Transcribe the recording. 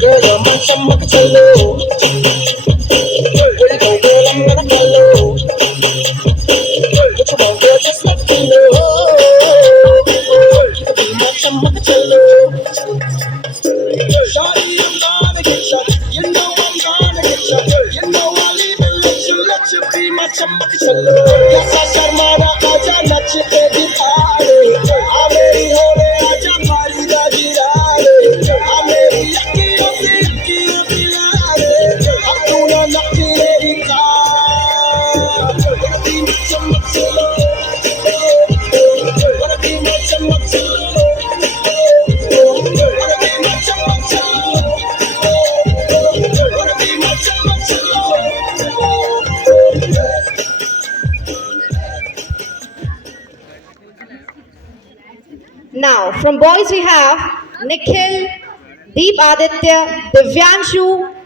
Girl, you're my chumma chalo. Where you go, girl? I'm gonna follow. What you want, girl? Just let me know. You can be my chumma chalo. Shawty, I'm gonna get ya. You know I'm gonna get ya. You know I'll even let you be my chumma chalo. Yes, I sharmana aja nachte dikhaare. Ameri hole aja mari da girare. Ameri akhiyon se akhiyon dilare. Ab tu na nakhre dikhaar. Wanna be my chumma chalo. Wanna be my chumma chalo. Wanna be my chumma chalo. Wanna be my chumma chalo. Now, from boys we have Nikhil, Deep Aditya, Divyanshu,